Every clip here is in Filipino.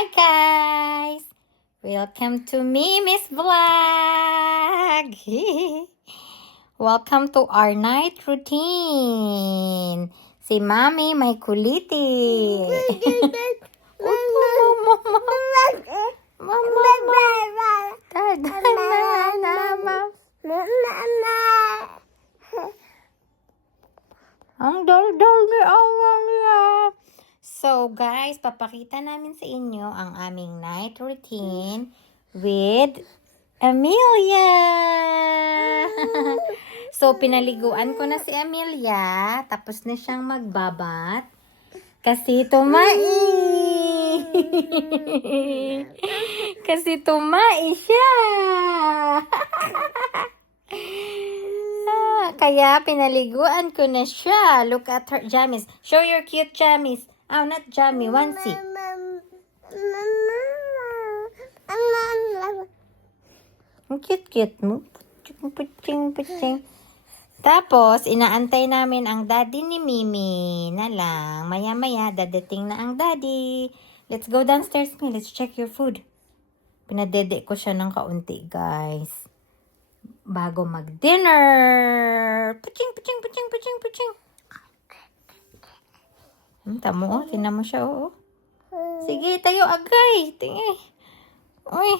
Hi guys! Welcome to Mimi's Vlog! Welcome to our night routine. Si Mami may kuliti. Ang dal-dal ni Amalia. So guys, papakita namin sa inyo ang aming night routine with Amelia. So pinaliguan ko na si Amelia, tapos na siyang magbabat kasi tumai. Kasi tumai siya. Kaya pinaliguan ko na siya. Look at her jammies. Show your cute jammies. Oh, not jammy, onesie. Ang cute-cute mo. Puching. Tapos, inaantay namin ang daddy ni Mimi na lang. Maya-maya, dadating na ang daddy. Let's go downstairs, me. Let's check your food. Pinadede ko siya ng kaunti, guys. Bago mag-dinner. Puching. Tamo, oh. Tinan mo siya, oh. Sige, tayo agay. Tingay. Uy.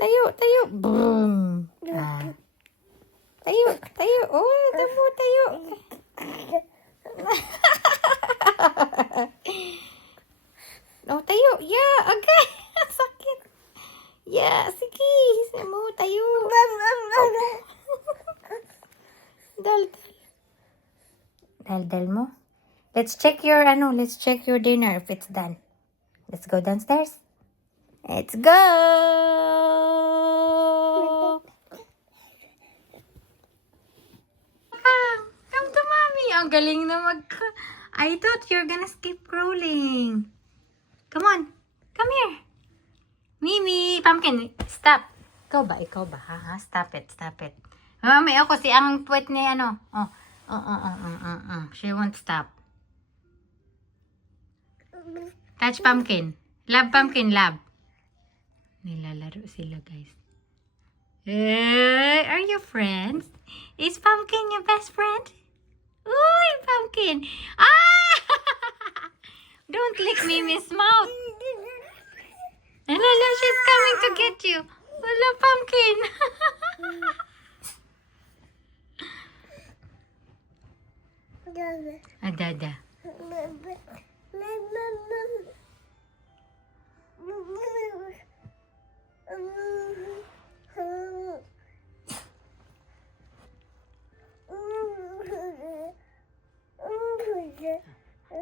Tayo. Boom. Tayo. Oh, tamo, tayo. Oh, tayo. Yeah, agay. Sakit. Yeah, sige. Samo, tayo. Dal mo. Let's check your dinner if it's done. Let's go downstairs. Let's go. Come to mommy. Ang galing na I thought you're gonna skip crawling. Come on. Come here. Mimi, pumpkin, stop. Ikaw ba? Ha? Stop it. Mami, ako si ang puwet ni ano. She won't stop. Touch pumpkin. Love pumpkin, love. Nilalaro sila, guys. Are you friends? Is pumpkin your best friend? Uy, pumpkin. Don't lick Mimi's mouth. Hello, she's coming to get you. Hello, pumpkin. Dada.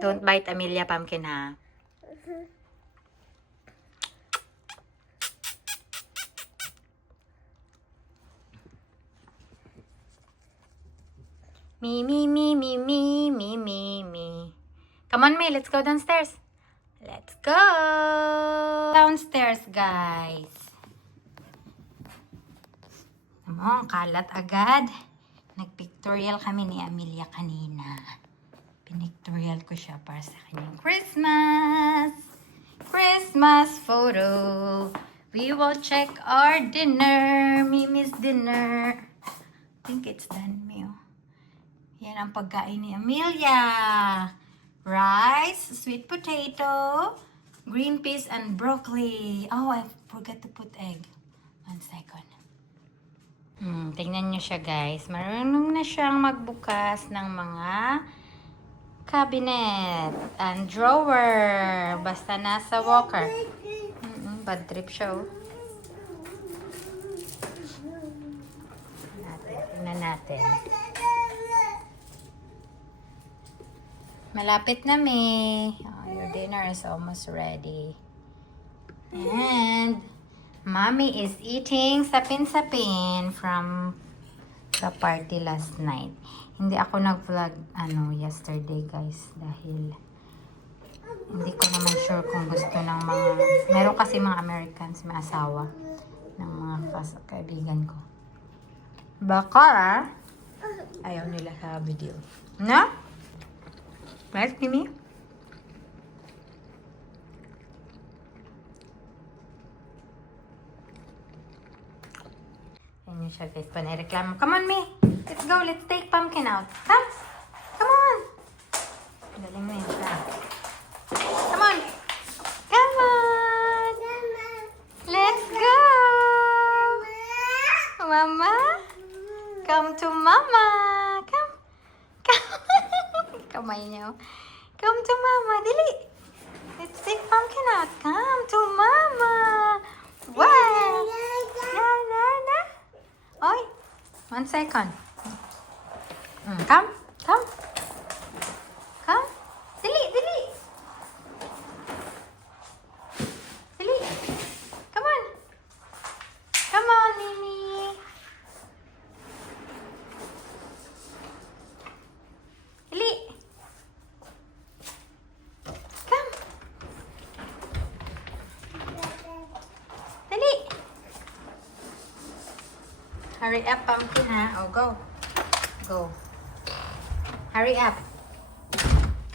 Don't bite Amelia, pumpkin, ha? Me. Come on, May. Let's go downstairs. Let's go. Downstairs, guys. Ang kalat agad. Nag-pictorial kami ni Amelia kanina. Pinictorial ko siya para sa kanyang Christmas photo. We will check our dinner. Mimi's dinner. I think it's done, Mio. Yan ang pagkain ni Amelia. Rice, sweet potato, green peas, and broccoli. Oh, I forgot to put egg. 1 second. Tingnan nyo siya, guys. Marunong na siyang magbukas ng mga cabinet and drawer. Basta nasa walker. Bad trip siya, oh. Tingnan natin. Malapit na, May. Your dinner is almost ready. And Mommy is eating sapin-sapin from the party last night. Hindi ako nag-vlog yesterday, guys, dahil hindi ko naman sure kung gusto ng mga meron kasi mga Americans may asawa ng mga kaibigan ko. Baka ayaw nila sa video. No? Right, Mimi? niyo siya guys. Panireklamo. Come on, me. Let's go. Let's take pumpkin out. Come. Come on. Galing mo yun siya. Come on. Come on. Let's go. Mama. Come to mama. Come. Come. Kamay niya. Come to mama. Dili. Let's take pumpkin out. Come to mama. Wow. Na. Oy. 1 second. Come. Come. Come. Dili. Dili. Come on. Come on, Mimi. Dili. Come. Dali. Hurry up, pumpkin, ha? Oh, go. Go. Hurry up.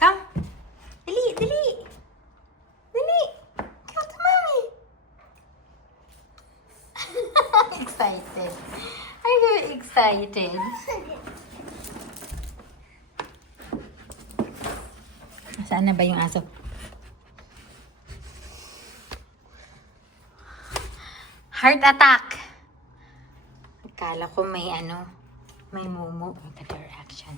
Come. Dali, dali. Dali. Come to mommy. Excited. Are you excited? Saan na ba yung aso? Heart attack. Akala ko may may mumu. Look at her reaction.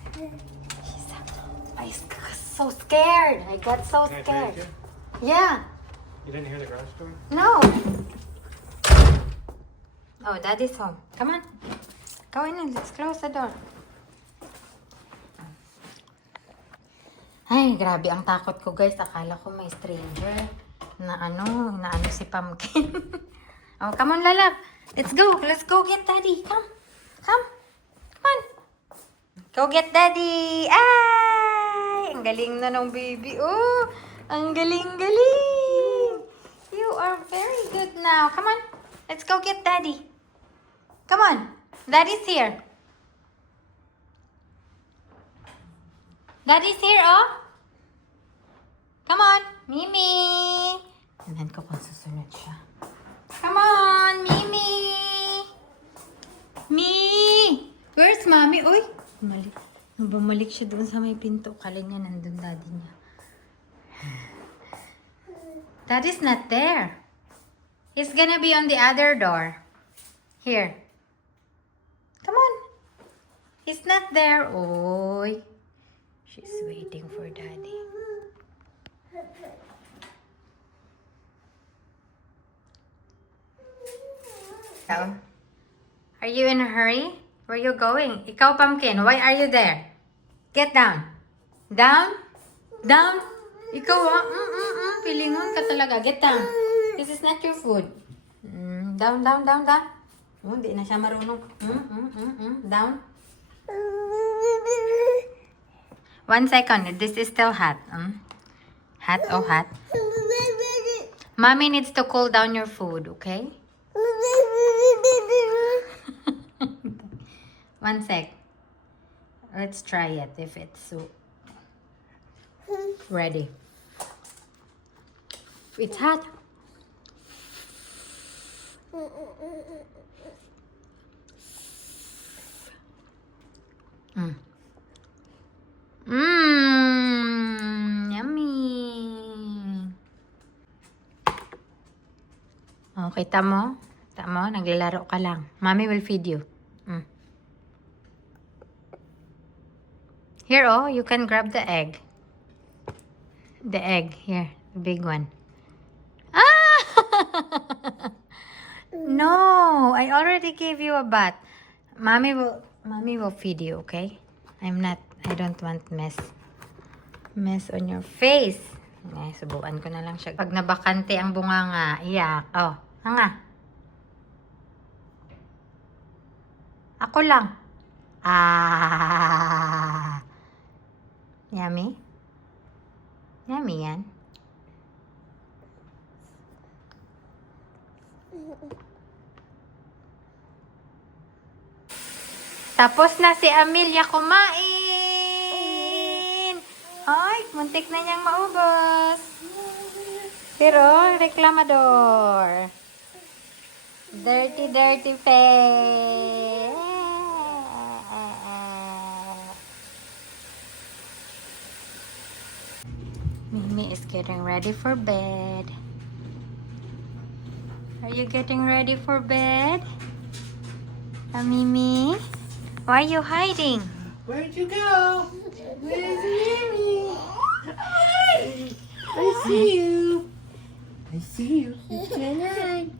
I got so scared. I got so Can I scared. take you? Yeah. You didn't hear the garage door? No. Oh, Daddy's home. Come on. Go in and let's close the door. Ay, grabe ang takot ko, guys. Akala ko may stranger na si Pumpkin. Oh, come on, Lalab. Let's go. Let's go get Daddy. Come. Come. Come on. Go get Daddy. Ay! Ang galing na ng baby. Oh, ang galing-galing. You are very good now. Come on. Let's go get Daddy. Come on. Daddy's here. Daddy's here, oh. Come on. Mimi. Tignan ko kung susunod siya. Come on, Mimi. Me. Where's Mommy? Uy. Bumalik siya doon sa may pinto. Kala niya nandun Daddy niya. Daddy's not there. He's gonna be on the other door. Here. Come on. He's not there. Oy. She's waiting for Daddy. So, are you in a hurry? Where are you going? Ikaw, Pumpkin, why are you there? Get down. Down? Down? Ikaw, pilingon ka talaga. Get down. This is not your food. Down. Oh, hindi na siya marunong. Down. 1 second. This is still hot. Hot, oh hot. Mommy needs to cool down your food, okay? 1 sec. Let's try it if it's ready. It's hot. Yummy. Oh, kita mo? Naglalaro ka lang. Mommy will feed you. Here, oh, you can grab the egg. The egg, here, the big one. Ah! No, I already gave you a bath. Mommy will feed you, okay? I don't want mess on your face. Ay, subuan ko na lang siya. Pag nabakante ang bunganga, iyak. Oh, hanga. Ako lang. Ah. Yummy? Yummy yan. Tapos na si Amelia kumain. Ay, muntik na niyang maubos. Pero, reklamador. Dirty, dirty face. Mimi is getting ready for bed. Are you getting ready for bed? Mimi? Why are you hiding? Where'd you go? Where's Mimi? I see you. I see you. You can't hide.